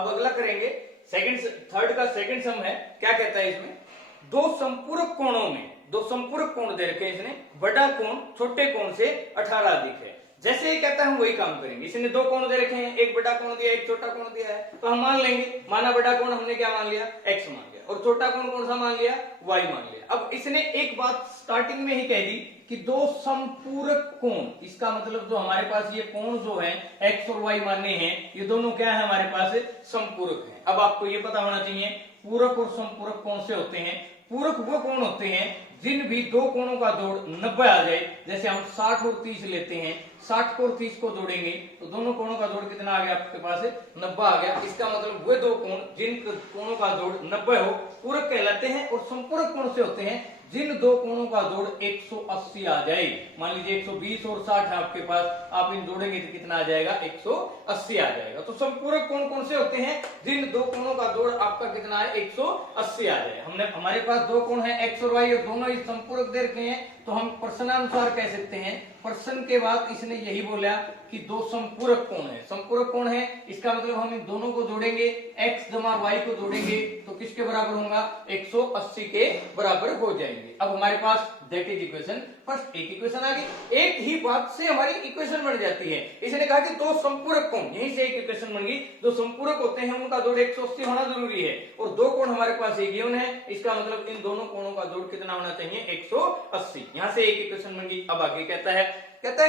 अब अगला करेंगे सेकंड, थर्ड का सेकंड सम है। क्या कहता है इसमें, दो संपूरक कोणों में, दो संपूरक कोण दे रखे हैं इसने, बड़ा कोण छोटे कोण से 18 अधिक है। जैसे ये कहता है हम वही काम करेंगे। इसने दो कोण दे रखे हैं, एक बड़ा कोण दिया, एक छोटा कोण दिया है, तो हम मान लेंगे, माना बड़ा कोण हमने क्या मान लिया, x मान लिया, और छोटा कोण कौन सा मान लिया, y मान लिया। अब इसने एक बात स्टार्टिंग में ही कह दी कि दो संपूरक कोण, इसका मतलब जो हमारे पास ये कोण जो है x और y माने हैं, ये दोनों क्या है हमारे पास, संपूरक है। अब आपको ये पता होना चाहिए पूरक और संपूरक कौन से होते हैं। पूरक वो कोण होते हैं जिन भी दो कोणों का जोड़ 90 आ जाए। जैसे हम 60 और 30 लेते हैं, 60 को और 30 को जोड़ेंगे तो दोनों कोणों का जोड़ कितना आ गया आपके पास, 90 आ गया। इसका मतलब वे दो कोण जिन कोणों का जोड़ 90 हो पूरक कहलाते हैं। और संपूरक कौन से होते हैं, जिन दो कोणों का जोड़ 180 आ जाए। मान लीजिए 120 और 60 है आपके पास, आप इन जोड़ेंगे तो कितना आ जाएगा, 180 आ जाएगा। तो संपूरक कोण कौन से होते हैं, जिन दो कोणों का जोड़ आपका कितना है, 180 आ जाए। हमने हमारे पास दो कोण है x और y, और दोनों ही संपूरक दे रखे हैं, तो हम प्रश्नानुसार कह सकते हैं, प्रश्न के बाद इसने यही बोला कि दो संपूरक कोण है। संपूरक कोण है इसका मतलब हम इन दोनों को जोड़ेंगे, x जमा y को जोड़ेंगे तो किसके बराबर होगा, 180 के बराबर हो जाएंगे। अब हमारे पास दैट इज इक्वेशन फर्स्ट, एक इक्वेशन आ गई। एक ही बात से हमारी इक्वेशन बन जाती है। इसने कहा कि दो संपूरक कोण, यहीं से एक इक्वेशन बन गई। जो संपूरक होते हैं उनका जोड़ 180 होना जरूरी है, और दो कोण हमारे पास एक गिवन है, इसका मतलब इन दोनों कोणों का जोड़ कितना होना चाहिए, 180। यहां से एक इक्वेशन बन गई। अब आगे कहता है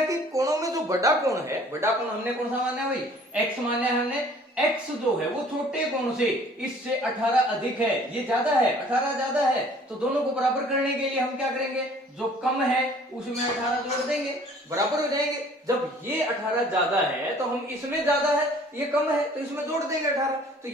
कि कोणों में जो बड़ा कोण है, बड़ा कोण हमने कौन सा माना है भाई, x माना है हमने। x जो है वो छोटे कोण से, इससे 18 अधिक है, ये ज्यादा है, 18 ज्यादा है, तो दोनों को बराबर करने के लिए हम क्या करेंगे, जो कम है उसमें 18 जोड़ देंगे, बराबर हो जाएंगे। जब ये 18 ज्यादा है तो हम इसमें ज्यादा है, ये कम है तो इसमें जोड़ देंगे 18, तो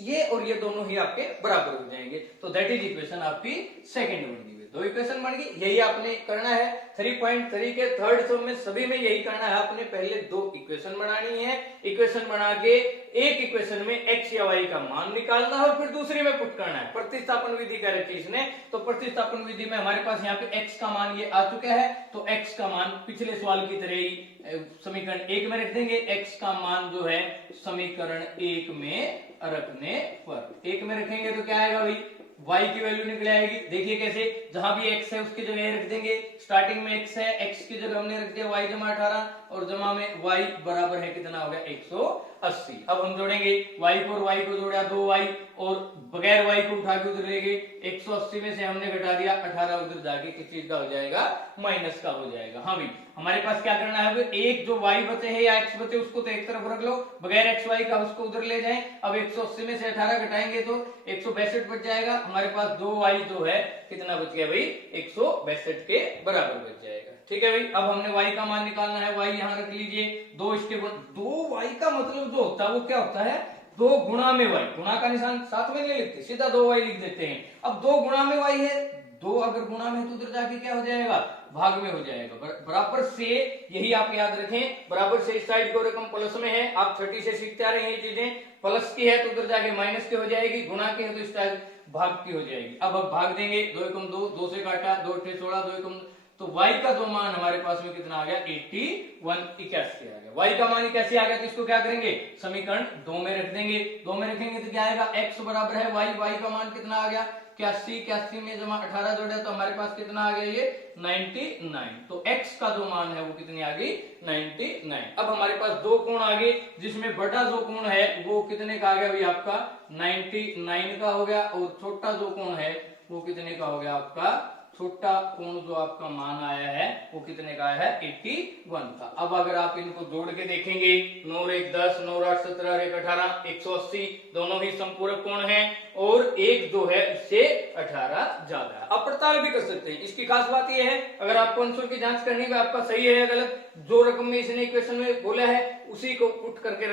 ये और ये दोनों ही आपके बराबर हो जाएंगे। तो दैट इज इक्वेशन आपकी सेकंड बन गई। दो इक्वेशन बन गई, यही आपने करना है 3.3 के थर्ड सम में, सभी में यही करना है। आपने पहले दो इक्वेशन बनानी है, इक्वेशन बना के एक इक्वेशन में x या y का मान निकालना है और फिर दूसरी में पुट करना है। प्रतिस्थापन विधि कर रखी इसने, तो प्रतिस्थापन विधि में हमारे पास यहाँ पे x का मान ये आ चुका है, तो x का मान पिछले सवाल की तरह ही समीकरण 1 में रख देंगे। x का मान जो है समीकरण 1 में रखने पर, 1 में रखेंगे तो क्या आएगा भाई, y की वैल्यू निकल आएगी। देखिए कैसे, जहां भी x है उसकी जगह रख देंगे, स्टार्टिंग में x है, x की जगह हमने रख दिया y जमा 18, और जमा में y बराबर है कितना हो गया, 180। अब हम जोड़ेंगे y को, और y को जोड़ा 2y, और बगैर y को उठा के उधर ले गए, 180 में से हमने घटा दिया 18, उधर जाके किस चीज का हो जाएगा, माइनस का हो जाएगा। हाँ भाई, हमारे पास क्या करना है, एक जो y बचे है या x बचे उसको तो एक तरफ रख लो, बगैर x y का उसको उधर ले जाएं। अब 180 में से 18 घटाएंगे तो 162 बच जाएगा। हमारे पास 2y जो है कितना बच गया भाई, 162 के बराबर बच जाएगा। ठीक है भाई, अब हमने y का मान निकालना है, y यहां रख लीजिए, दो इसके 2y का मतलब जो होता है वो क्या होता है, 2 गुणा में y, गुणा का निशान साथ में नहीं लिखते, सीधा 2y लिख देते हैं। अब 2 गुणा में y है, 2 अगर गुणा में है तो उधर जाके क्या हो जाएगा, भाग में हो जाएगा। बराबर से, यही आप याद रखें, बराबर से इस साइड को रकम प्लस में है, आप छठी से सीखते आ रहे हैं ये चीजें, प्लस की है तो उधर जाके माइनस की हो जाएगी, गुणा की है तो इस साइड भाग की हो जाएगी। अब भाग देंगे, 2 एकम 2, 2 से काटा, 2 अट्ठे 16, 2 एकम, तो y का दो मान हमारे पास में कितना आ गया, 81 आ गया। y का मान कैसे आ गया, तो इसको क्या करेंगे, समीकरण 2 में रख देंगे, 2 में रखेंगे तो क्या आएगा, x बराबर है y का मान कितना आ गया, 81 में जमा 18 जोड़े तो हमारे पास कितना आ गया, ये 99। तो x का जो मान है वो कितनी आ गई, 99। अब हमारे पास दो कोण आ गए, जिसमें बड़ा जो कोण है वो कितने का आ गया भाई, आपका 99 का हो गया, और छोटा जो कोण है वो कितने का हो गया, आपका छोटा कोण जो आपका मान आया है वो कितने का आया है, 81 का। अब अगर आप इनको जोड़ के देखेंगे, 9 और 1 10, 9 और 8 17 और 1 18, 180 दोनों ही संपूरक कोण हैं, और एक जो है उससे 18 ज्यादा है। आप पड़ताल भी कर सकते हैं। इसकी खास बात यह है, अगर आपको आंसर की जांच करनी है आपका सही है या गलत, जो रकम में इसने इक्वेशन में बोला है उसी को पुट करके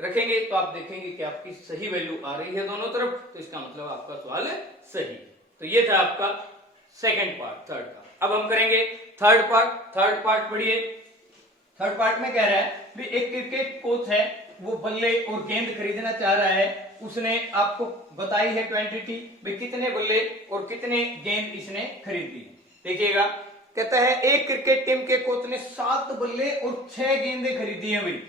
रखेंगे तो आप देखेंगे कि आपकी सही वैल्यू आ रही है दोनों तरफ, तो इसका मतलब आपका सवाल सही है। तो ये था आपका सेकंड पार्ट थर्ड का। अब हम करेंगे थर्ड पार्ट पढ़िए। थर्ड पार्ट में कह रहा है भी एक क्रिकेट कोच है, वो बल्ले और गेंद खरीदना चाह रहा है, उसने आपको बताई है क्वांटिटी, भाई कितने बल्ले और कितने गेंद इसने खरीदी। देखिएगा, कहता है एक क्रिकेट टीम के कोच ने 7 बल्ले और 6 गेंदें खरीदी है भाई।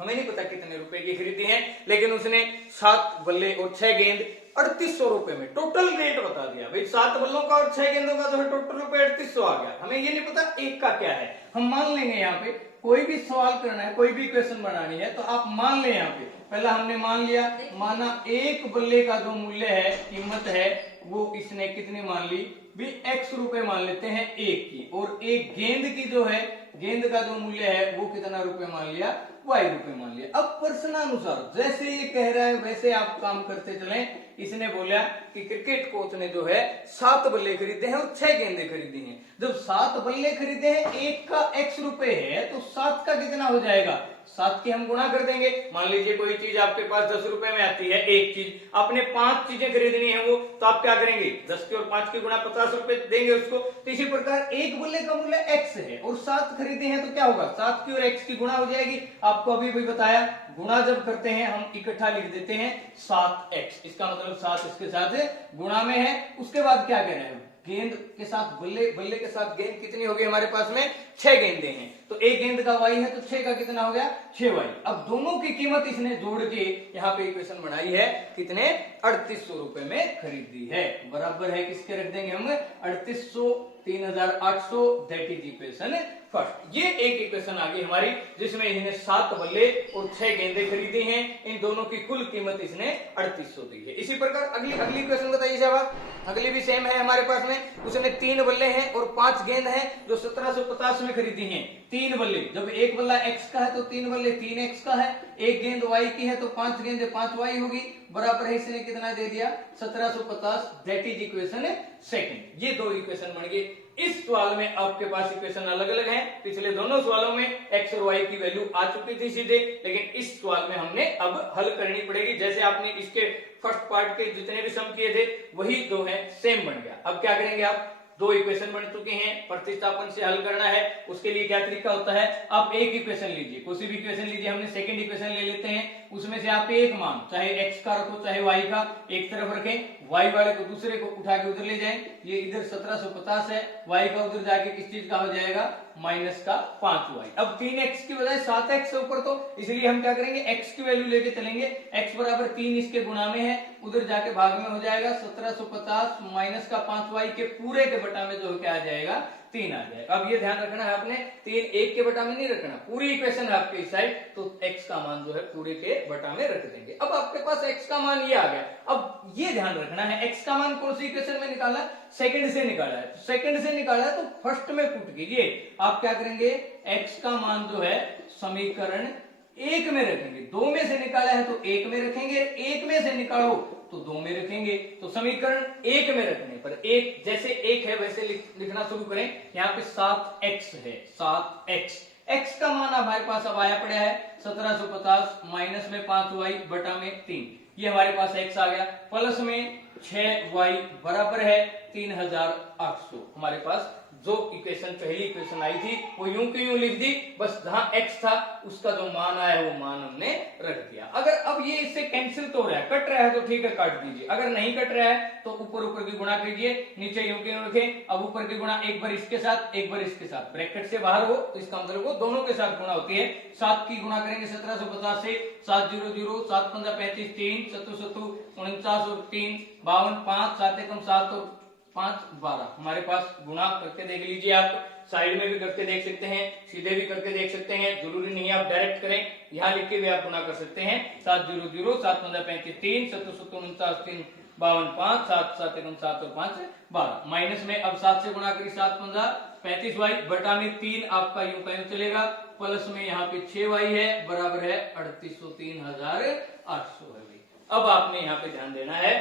हमें नहीं पता कितने रुपए की खरीदी है, लेकिन उसने 7 बल्ले और 6 गेंद 3800 रुपए में टोटल रेट बता दिया भाई। 7 बल्लों का और 6 गेंदों का जो है टोटल रुपए 3800 आ गया। हमें ये नहीं पता एक का क्या है। हम मान लेंगे यहाँ पे कोई भी सवाल करना है, कोई भी इक्वेशन बनानी है तो आप मान ले। यहाँ पे पहला हमने मान लिया, माना एक बल्ले का जो मूल्य है, कीमत है, वो इसने कितनी मान ली भी x रुपए मान लेते हैं एक की, और एक गेंद की जो है, गेंद का जो मूल्य है वो कितना रुपए मान लिया, y रुपए मान लिया। अब प्रश्नानुसार जैसे ये कह रहा है वैसे आप काम करते चलें। इसने बोला कि क्रिकेट कोच ने जो है 7 बल्ले खरीदे हैं और 6 गेंदे खरीदी हैं। जब 7 बल्ले खरीदे हैं, एक का x रुपए है, तो 7 का कितना हो जाएगा, 7 की हम गुणा कर देंगे। मान लीजिए कोई चीज आपके पास 10 रुपए में आती है, एक चीज, आपने 5 चीजें खरीदनी है वो, तो आप क्या करेंगे, 10 की और 5 की गुणा 50 रुपए देंगे उसको। तो इसी प्रकार एक बल्ले का मूल्य x है और 7 खरीदे हैं, तो क्या होगा, 7 की और x की गुणा हो जाएगी। आपको अभी भी बताया, गुणा जब करते हैं हम इकट्ठा लिख देते हैं 7x, इसका मतलब 7 इसके साथ गुणा में है। उसके बाद क्या कह रहे हैं, गेंद के साथ बल्ले, बल्ले के साथ गेंद कितनी होगी हमारे पास में, 6 गेंदें हैं, तो एक गेंद का y है तो 6 का कितना हो गया, 6y। अब दोनों की कीमत इसने जोड़ के यहाँ पे इक्वेशन बनाई है, कितने, 3800 रुपए में खरीदी है। बराबर है किसके रख देंगे हम, 3800 3800, दैट इज इक्वेशन फर्स्ट। ये एक इक्वेशन आ गई हमारी जिसमें इसने 7 बल्ले और 6 गेंदे खरीदी हैं। इन दोनों की कुल कीमत इसने 3800 दी है। इसी प्रकार अगली इक्वेशन बताइए साहब। अगली भी सेम है हमारे पास में, उसने 3 बल्ले हैं और 5 गेंद हैं जो 1750 में खरीदी हैं। 3 बल्ले, जब एक बल्ला x का है तो 3 बल्ले 3x का है, एक गेंद y की है तो 5 गेंद 5y होगी। बराबर है, इसने कितना दे दिया, 1750, दैट इज इक्वेशन सेकंड। ये दो इक्वेशन बन गई। इस सवाल में आपके पास इक्वेशन अलग अलग हैं। पिछले दोनों सवालों में x और y की वैल्यू आ चुकी थी सीधे, लेकिन इस सवाल में हमने अब हल करनी पड़ेगी। जैसे आपने इसके फर्स्ट पार्ट के जितने भी सम किए थे वही दो हैं, सेम बन गया। अब क्या करेंगे आप, दो इक्वेशन बन चुके हैं, प्रतिस्थापन से हल करना है। उसके लिए क्या तरीका होता है, आप एक इक्वेशन लीजिए, कोई भी इक्वेशन लीजिए, हमने सेकंड इक्वेशन ले लेते हैं, उसमें से आप एक मान, चाहे x का रखो चाहे y का, एक तरफ रखें, y वाले को दूसरे को उठा के उधर ले जाएं। ये इधर 1750 है, y का उधर जाके किस चीज का हो जाएगा, माइनस का 5y। अब 3x की बजाय 7x है ऊपर, तो इसलिए हम क्या करेंगे, x की वैल्यू लेके चलेंगे। x बराबर 3 इसके गुणा में है, उधर जाके भाग में हो जाएगा, 1750 माइनस का 5y के पूरे के बटा में जो क्या आ जाएगा, 3 आ जाएगा। अब ये ध्यान रखना है आपने, 3 एक के बटा में नहीं रखना, पूरी इक्वेशन है आपके इस साइड, तो x का मान जो है पूरे के बटा में रख देंगे। अब आपके पास x का मान ये आ गया। अब ये ध्यान रखना है, x का मान कौन सी इक्वेशन में निकाला, सेकंड से निकाला है। सेकंड से निकाला है तो फर्स्ट में पुट कीजिए। आप क्या करेंगे, x का मान जो है समीकरण 1 में रखेंगे। 2 में से निकाला है तो 1 में रखेंगे, 1 में से निकालो तो 2 में रखेंगे। तो समीकरण 1 में रखने पर, एक जैसे 1 है वैसे लिखना शुरू करें। यहाँ पे 7x है, 7x, x का मान हमारे पास अब आया पड़ा है 1750 माइनस में 5y बटा में 3, ये हमारे पास x आ गया, प्लस में 6y बराबर है 3800। हमारे पास जो इक्वेशन पहली इक्वेशन आई थी वो यूं की यूं लिख दी, बस जहां x था उसका जो मान आया वो मान हमने रख दिया। अगर अब ये इससे कैंसिल तो हो रहा है, कट रहा है तो ठीक है काट दीजिए, अगर नहीं कट रहा है तो ऊपर ऊपर की गुणा कीजिए, नीचे यूं की यूं रखें। अब ऊपर की गुणा एक बार इसके साथ एक बार इसके साथ, ब्रैकेट से बाहर हो तो इसका मतलब वो दोनों के साथ गुणा होती है। 7 की गुणा करेंगे 1750 से, 7 0 0, 7 5 35, 3 7 7 49 और 3 52, 5 7 1 7 और 5 12। हमारे पास गुणा करके देख लीजिए, आप साइड में भी करके देख सकते हैं, सीधे भी करके देख सकते हैं, जरूरी नहीं है आप डायरेक्ट करें, यहाँ लिख के भी आप गुणा कर सकते हैं। 7 0 0, 7 5 35, 3 7 7 49, 3 52, 5 7 7 1 7 और 5 12। माइनस में अब 7 से गुणा करिए, 7 5 35y बटा में 3 आपका यूं का यूं चलेगा, प्लस में यहाँ पे 6y है बराबर है 3800, 3800 है। अब आपने यहाँ पे ध्यान देना है,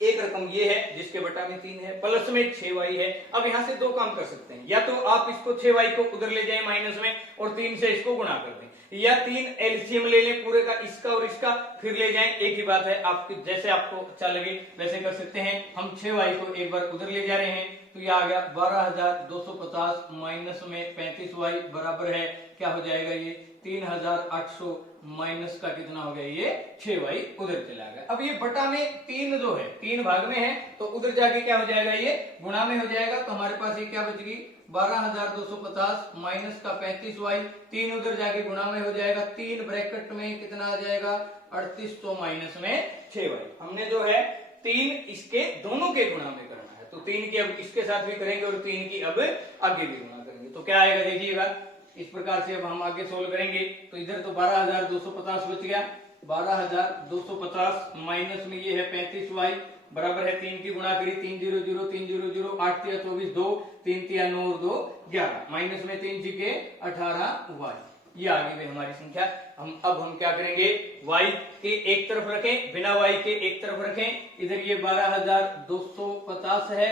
एक रकम ये है जिसके बटा में 3 है, प्लस में 6y है। अब यहां से दो काम कर सकते हैं, या तो आप इसको 6y को उधर ले जाएं माइनस में और 3 से इसको गुणा कर दें, या 3 एलसीएम ले लें पूरे का, इसका और इसका, फिर ले जाएं, एक ही बात है। आपकी जैसे आपको अच्छा लगे वैसे कर सकते हैं। हम 6y को एक बार उधर ले जा रहे हैं तो ये आ गया 12250 माइनस में 35y बराबर है, क्या हो जाएगा ये 3800 माइनस का कितना हो गया, ये 6y उधर चला गया। अब ये बटा में 3 जो है 3 भाग में है तो उधर जाके क्या हो जाएगा, ये गुणा में हो जाएगा। तो हमारे पास ये क्या बच गई, 12,250 माइनस का 35y, 3 उधर जाके गुणा में हो जाएगा, 3 ब्रैकेट में कितना आ जाएगा 38, तो माइनस में 6y। हमने जो है 3 इसके दोनों के गुणा में करना है, तो 3 की अब इसके साथ भी करेंगे और 3 की अब आगे भी गुणा करेंगे, तो क्या आएगा देखिएगा। इस प्रकार से अब हम आगे सोल्व करेंगे, तो इधर तो 12,250 बच गया, 12,250 माइनस में ये है 35y बराबर है 3 की गुणा करी, 3 0 0 3 0 0 8 3 24 2 3 3 9 2 11 माइनस में 3 जी के 18y, ये आगे भी हमारी संख्या। हम क्या करेंगे, y के एक तरफ रखें, बिना y के एक तरफ रखें, इधर ये 12,250 है,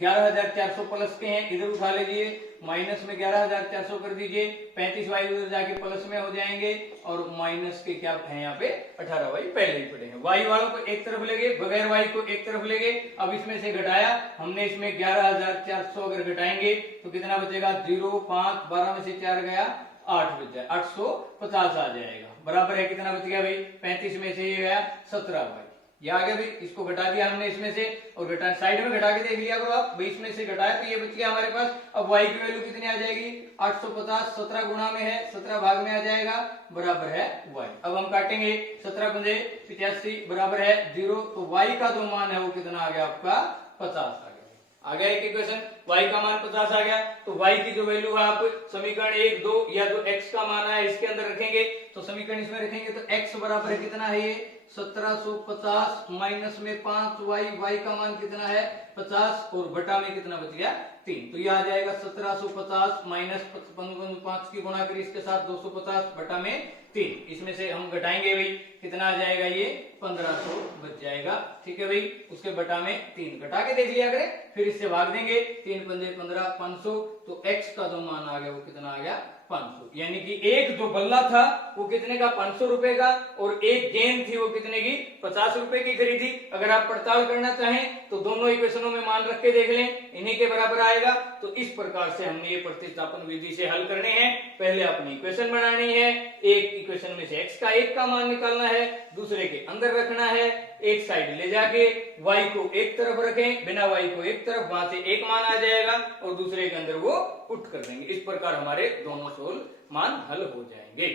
11,400 प्लस के हैं, इधर उठा लीजिए, माइनस में 11,400 कर दीजिए, 35y उधर जाके प्लस में हो जाएंगे, और माइनस के क्या है यहाँ पे 18y पहले ही पड़े हैं। y वालों को एक तरफ लेंगे, बगैर y को एक तरफ लेंगे। अब इसमें से घटाया हमने, इसमें 11,400 अगर घटाएंगे तो कितना बचेगा, 0 5 12 में से 4 गया 8 बच जाए, 850 आ जाएगा, बराबर है कितना बच गया भाई, 35 में से ये गया 17y, ये आ गया भाई। इसको घटा दिया हमने इसमें से, और घटा साइड में घटा के देख लिया करो आप, इसमें से घटाया तो ये बच गया हमारे पास। अब y की वैल्यू कितनी आ जाएगी, 850, 17 गुणा में है, 17 भाग में आ जाएगा, बराबर है y। अब हम काटेंगे, 17 पंजे 85 बराबर है 0, तो y का जो मान है वो कितना आ गया आपका 50 आ गया एक इक्वेशन, y का मान 50 आ गया। तो y की जो वैल्यू है आप समीकरण 1 2 या जो x का मान है इसके अंदर रखेंगे, तो समीकरण इसमें रखेंगे, तो x बराबर है कितना है, ये 1750 माइनस में 5y, y का मान कितना है 50, और बटा में कितना बच गया 3, तो ये आ जाएगा 1750 माइनस 5 की गुणा करी इसके साथ 250 बटा में 3, इसमें से हम घटाएंगे भाई, कितना आ जाएगा ये 1500 बच जाएगा, ठीक है भाई। उसके बटा में 3 घटा के देख लिया करें, फिर इससे भाग देंगे, 3 पंजे 15 500, तो x का जो मान आ गया वो कितना आ गया 500, यानी कि एक जो बल्ला था वो कितने का 500 रुपए का, और एक गेंद थी वो कितने की 50 रुपए की खरीदी। अगर आप पड़ताल करना चाहें तो दोनों इक्वेशनों में मान रख के देख लें, इन्हीं के बराबर आएगा। तो इस प्रकार से हमने ये प्रतिस्थापन विधि से हल करने हैं। पहले अपनी इक्वेशन बनानी है, एक इक्वेशन में से x का एक का मान निकालना है, दूसरे के अंदर रखना है, एक साइड ले जाके y को एक तरफ रखें, बिना y को एक तरफ, वहां से एक मान आ जाएगा और दूसरे के अंदर वो पुट कर देंगे। इस प्रकार हमारे दोनों सोल मान हल हो जाएंगे।